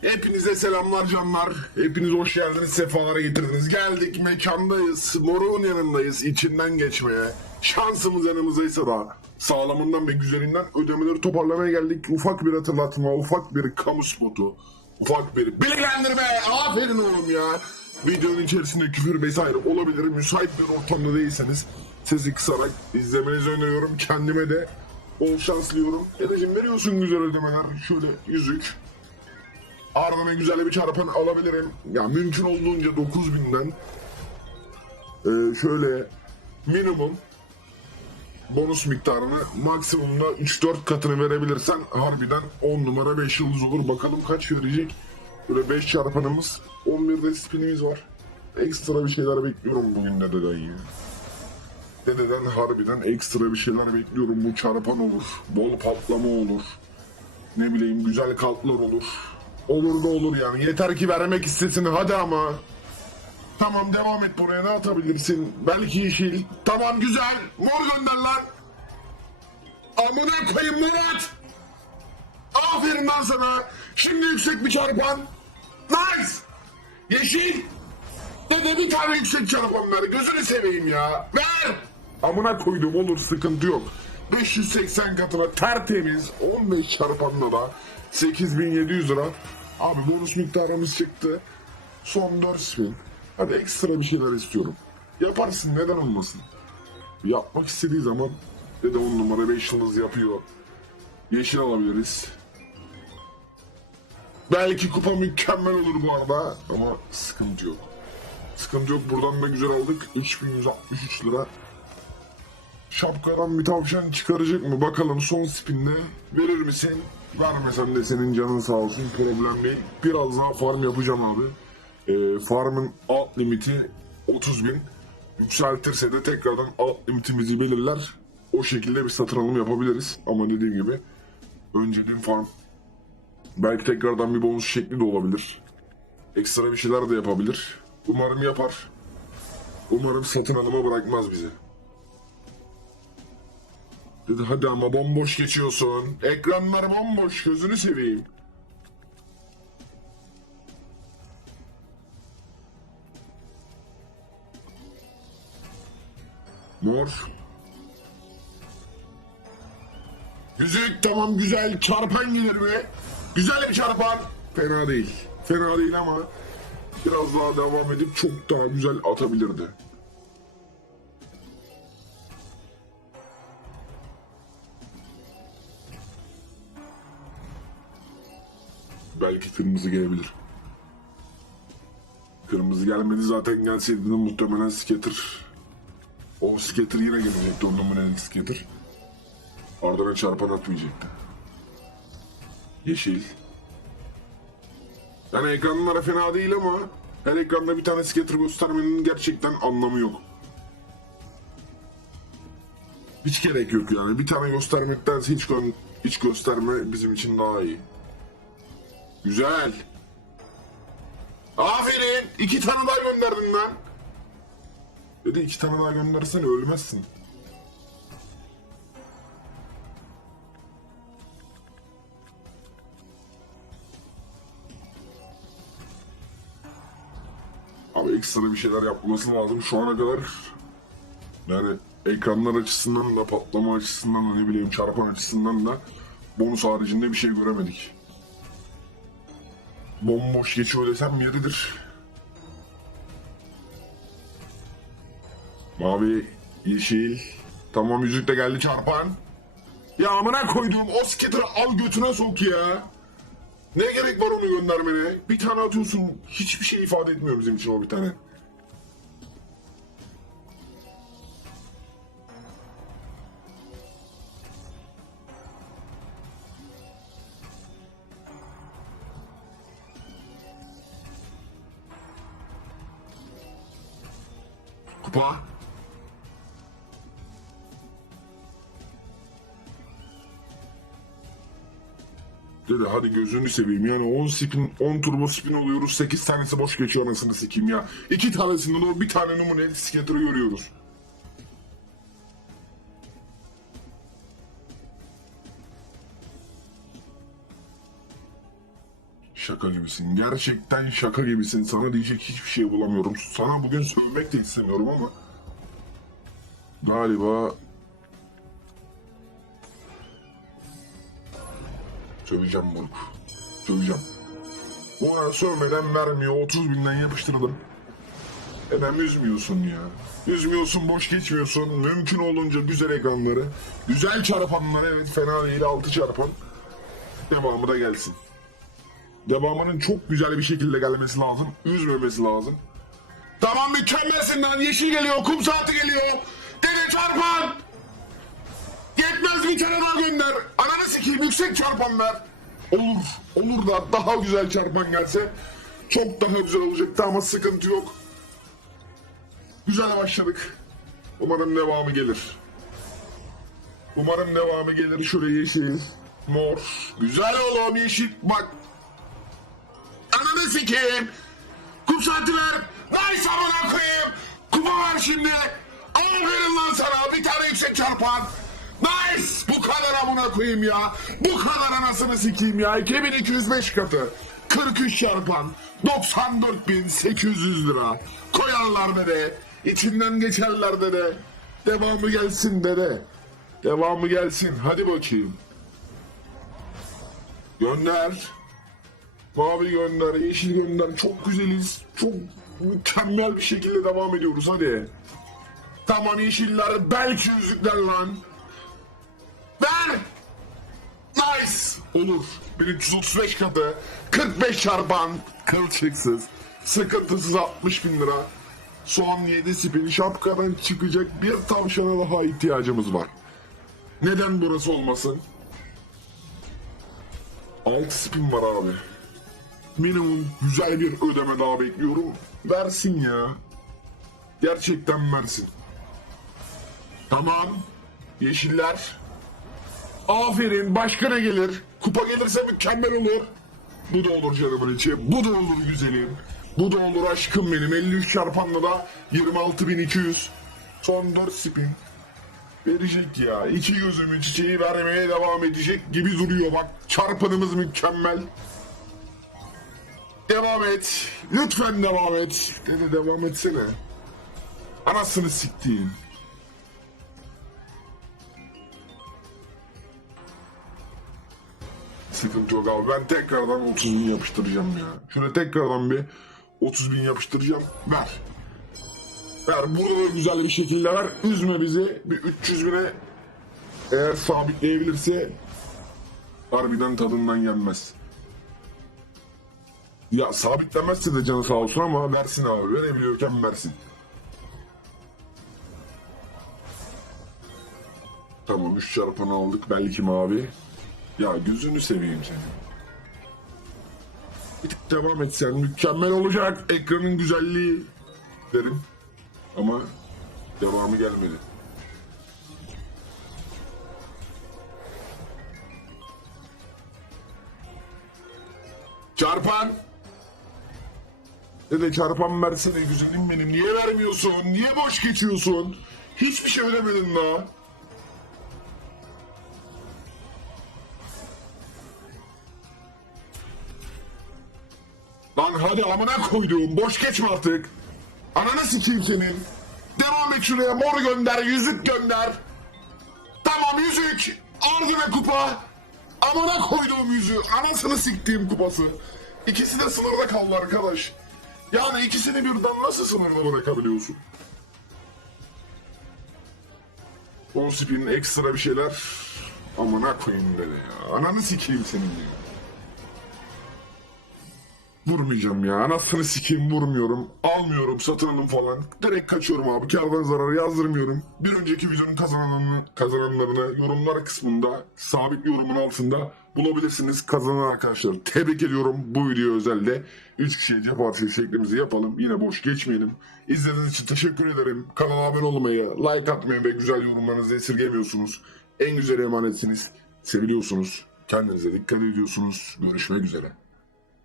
Hepinize selamlar canlar. Hepiniz hoş geldiniz, sefalara getirdiniz. Geldik, mekandayız, moruğun yanındayız, içinden geçmeye. Şansımız yanımızdaysa da sağlamından ve güzelinden ödemeleri toparlamaya geldik. Ufak bir hatırlatma, ufak bir kamu spotu, ufak bir bilgilendirme. Aferin oğlum ya. Videonun içerisinde küfür vesaire olabilir. Müsait bir ortamda değilseniz sesi kısarak izlemenizi öneriyorum. Kendime de bol şans diliyorum. Dedeciğim veriyorsun güzel ödemeler. Şöyle yüzük, Ardından güzel bir çarpan alabilirim. Ya mümkün olduğunca 9000'den e, şöyle minimum bonus miktarını maksimumda 3-4 katını verebilirsen harbiden 10 numara 5 yıldız olur. Bakalım kaç verecek. Böyle 5 çarpanımız 11 de spinimiz var. Ekstra bir şeyler bekliyorum bugün dededen ya. Dededen harbiden ekstra bir şeyler bekliyorum. Bu çarpan olur. Bol patlama olur. Ne bileyim güzel kalplar olur. Olur da olur yani. Yeter ki vermek istesin hadi ama. Tamam devam et buraya ne atabilirsin? Belki yeşil. Tamam güzel. Mor gönder lan. Amına koyayım Murat. Aferin lan sana. Şimdi yüksek bir çarpan. Nice. Yeşil. Dede bir tane yüksek çarpan ver. Gözünü seveyim ya. Ver. Amına koydum olur sıkıntı yok. 580 katına tertemiz 15 çarpanla da 8700 lira. Abi bonus miktarımız çıktı. Son 4 spin. Hadi ekstra bir şeyler istiyorum. Yaparsın neden olmasın. Yapmak istediği zaman dede 10 numara 5 yıldız yapıyor. Yeşil alabiliriz. Belki kupa mükemmel olur bu arada ama sıkıntı yok. Sıkıntı yok buradan da güzel aldık. 3163 lira. Şapkadan bir tavşan çıkaracak mı? Bakalım son spinle verir misin? Vermesem de senin canın sağ olsun problem değil. Biraz daha farm yapacağım abi. Ee, farmın alt limiti 30 bin. Yükseltirse de tekrardan alt limitimizi belirler. O şekilde bir satın alım yapabiliriz. Ama dediğim gibi önceden farm. Belki tekrardan bir bonus şekli de olabilir. Ekstra bir şeyler de yapabilir. Umarım yapar. Umarım satın alıma bırakmaz bizi. Dedi hadi ama bomboş geçiyorsun. Ekranlar bomboş gözünü seveyim. Mor. Yüzük tamam güzel. Çarpan gelir mi? Güzel bir çarpan. Fena değil. Fena değil ama biraz daha devam edip çok daha güzel atabilirdi. Belki kırmızı gelebilir. Kırmızı gelmedi zaten gelseydi de muhtemelen skater. O skater yine gelecekti o numaralı skater. Ardına çarpan atmayacaktı. Yeşil. Yani ekranlara fena değil ama her ekranda bir tane skater göstermenin gerçekten anlamı yok. Hiç gerek yok yani. Bir tane göstermektense hiç, gö- hiç gösterme bizim için daha iyi. Güzel. Aferin. İki tane daha gönderdin lan. Dedi iki tane daha göndersen ölmezsin. Abi ekstra bir şeyler yapması lazım şu ana kadar. Yani ekranlar açısından da patlama açısından da ne bileyim çarpan açısından da bonus haricinde bir şey göremedik. Bomboş geçiyor desem yeridir. Mavi, yeşil. Tamam yüzük de geldi çarpan. Ya amına koyduğum o skitter'ı al götüne sok ya. Ne gerek var onu göndermene? Bir tane atıyorsun. Hiçbir şey ifade etmiyor bizim için o bir tane. Kupa. Dedi hadi gözünü seveyim yani 10 spin 10 turbo spin oluyoruz 8 tanesi boş geçiyor anasını sikeyim ya. 2 tanesinden o bir tane numune skater'ı görüyoruz. Şaka gibisin. Gerçekten şaka gibisin. Sana diyecek hiçbir şey bulamıyorum. Sana bugün sövmek de istemiyorum ama... Galiba... Söveceğim moruk. Söveceğim. Buna sövmeden vermiyor. 30 binden yapıştırdım. Hemen üzmüyorsun ya. Üzmüyorsun, boş geçmiyorsun. Mümkün olunca güzel ekranları. Güzel çarpanları evet fena değil 6 çarpan. Devamı da gelsin. Devamının çok güzel bir şekilde gelmesi lazım. Üzmemesi lazım. Tamam mükemmelsin lan. Yeşil geliyor. Kum saati geliyor. Dede çarpan. Yetmez bir tane daha gönder. Ananı sikeyim yüksek çarpan ver. Olur. Olur da daha güzel çarpan gelse çok daha güzel olacaktı ama sıkıntı yok. Güzel başladık. Umarım devamı gelir. Umarım devamı gelir. Şöyle yeşil, mor. Güzel oğlum yeşil. Bak. Sikeyim. Kum saati ver. Nice amına koyayım. Kupa ver şimdi. Aferin lan sana. Bir tane yüksek çarpan. Nice. Bu kadar amına koyayım ya. Bu kadar anasını sikeyim ya. 2205 katı. 43 çarpan. 94.800 lira. Koyarlar dede. İçinden geçerler dede. Devamı gelsin dede. Devamı gelsin. Hadi bakayım. Gönder. Mavi gönder, yeşil gönder. Çok güzeliz. Çok mükemmel bir şekilde devam ediyoruz hadi. Tamam yeşiller belki yüzükler lan. Ver. Nice. Olur. 1335 katı. 45 çarpan. Kılçıksız. Sıkıntısız 60 bin lira. Soğan 7 spin şapkadan çıkacak bir tavşana daha ihtiyacımız var. Neden burası olmasın? 6 spin var abi minimum güzel bir ödeme daha bekliyorum. Versin ya. Gerçekten versin. Tamam. Yeşiller. Aferin. Başka ne gelir? Kupa gelirse mükemmel olur. Bu da olur canımın içi. Bu da olur güzelim. Bu da olur aşkım benim. 53 çarpanla da 26.200. Son 4 spin. Verecek ya. İki gözümün çiçeği vermeye devam edecek gibi duruyor bak. Çarpanımız mükemmel. Devam et. Lütfen devam et. Dede devam etsene. Anasını siktiğin. Sıkıntı yok abi. Ben tekrardan 30 bin yapıştıracağım ya. Şöyle tekrardan bir 30 bin yapıştıracağım. Ver. Ver. Burada da güzel bir şekilde ver. Üzme bizi. Bir 300 bine eğer sabitleyebilirse harbiden tadından yenmez. Ya sabitlemezse de canı sağ olsun ama versin abi. Verebiliyorken versin. Tamam 3 çarpanı aldık. Belki mavi. Ya gözünü seveyim seni. Bir tık devam etsen mükemmel olacak. Ekranın güzelliği derim. Ama devamı gelmedi. Çarpan. Dede çarpan versene güzelim benim. Niye vermiyorsun? Niye boş geçiyorsun? Hiçbir şey ödemedin daha. Lan hadi amına koyduğum boş geçme artık. Ananı sikeyim senin. Devam et şuraya mor gönder yüzük gönder. Tamam yüzük. Ardına kupa. Amına koyduğum yüzüğü. Anasını siktiğim kupası. İkisi de sınırda kaldı arkadaş. Yani ikisini birden nasıl sınırda bırakabiliyorsun? 10 spin ekstra bir şeyler. Amına koyayım dedi ya. Ananı sikeyim senin ya. Vurmayacağım ya. Anasını sikeyim vurmuyorum. Almıyorum satın alım falan. Direkt kaçıyorum abi. Kardan zarar yazdırmıyorum. Bir önceki videonun kazananlarını, kazananlarını yorumlar kısmında sabit yorumun altında bulabilirsiniz. Kazanan arkadaşlar tebrik ediyorum. Bu video özelde 3 kişiye cep şeklimizi yapalım. Yine boş geçmeyelim. İzlediğiniz için teşekkür ederim. Kanala abone olmayı, like atmayı ve güzel yorumlarınızı esirgemiyorsunuz. En güzel emanetsiniz. Seviliyorsunuz. Kendinize dikkat ediyorsunuz. Görüşmek üzere.